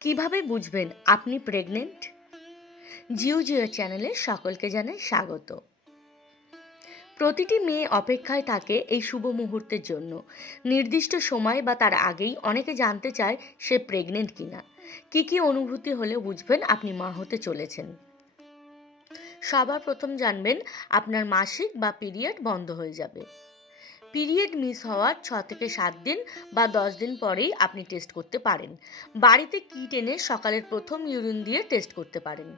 কীভাবে বুঝবেন আপনি প্রেগনেন্ট জিও জিও চ্যানেলে সকলকে জানাই স্বাগত। প্রতিটি মেয়ে অপেক্ষায় থাকে এই শুভ মুহূর্তের জন্য। নির্দিষ্ট সময় বা তার আগেই অনেকে জানতে চায় সে প্রেগনেন্ট কিনা। কি কি অনুভূতি হলে বুঝবেন আপনি মা হতে চলেছেন। সবার প্রথম জানবেন আপনার মাসিক বা পিরিয়ড বন্ধ হয়ে যাবে। পিরিয়ড মিস হওয়ার ছ থেকে সাত দিন বা দশ দিন পরেই আপনি টেস্ট করতে পারেন। বাড়িতে কিট এনে সকালের প্রথম ইউরিন দিয়ে টেস্ট করতে পারেন।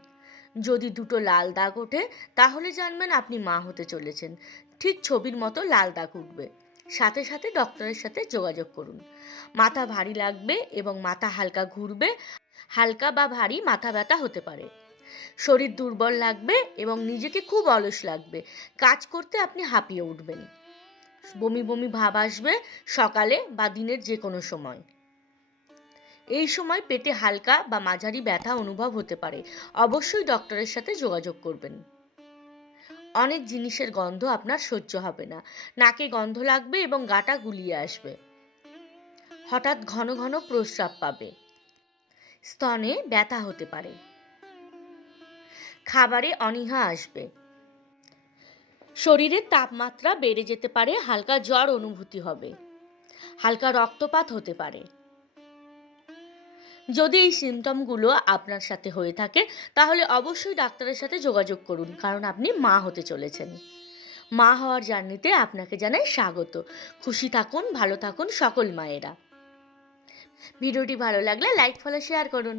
যদি দুটো লাল দাগ ওঠে, তাহলে জানবেন আপনি মা হতে চলেছেন। ঠিক ছবির মতো লাল দাগ উঠবে। সাথে সাথে ডক্টরের সাথে যোগাযোগ করুন। মাথা ভারী লাগবে এবং মাথা হালকা ঘুরবে, হালকা বা ভারী মাথা ব্যথা হতে পারে। শরীর দুর্বল লাগবে এবং নিজেকে খুব অলস লাগবে। কাজ করতে আপনি হাঁপিয়ে উঠবেন। বমি বমি ভাব আসবে সকালে বা দিনের যে কোনো সময়। এই সময় পেটে হালকা বা মাঝারি ব্যথা অনুভব হতে পারে। অবশ্যই ডক্টরের সাথে যোগাযোগ করবেন। অনেক জিনিসের গন্ধ আপনার সহ্য হবে না। নাকে গন্ধ লাগবে এবং গাটা গুলিয়ে আসবে। হঠাৎ ঘন ঘন প্রস্রাব পাবে। স্তনে ব্যথা হতে পারে। খাবারে অনীহা আসবে। শরীরের তাপমাত্রা বেড়ে যেতে পারে, হালকা জ্বর অনুভূতি হবে, হালকা রক্তপাত হতে পারে। যদি এই সিমটমগুলো আপনার সাথে হয়ে থাকে, তাহলে অবশ্যই ডাক্তারের সাথে যোগাযোগ করুন, কারণ আপনি মা হতে চলেছেন। মা হওয়ার জার্নিতে আপনাকে জানাই স্বাগত। খুশি থাকুন, ভালো থাকুন সকল মায়েরা। ভিডিওটি ভালো লাগলে লাইক ফলো শেয়ার করুন।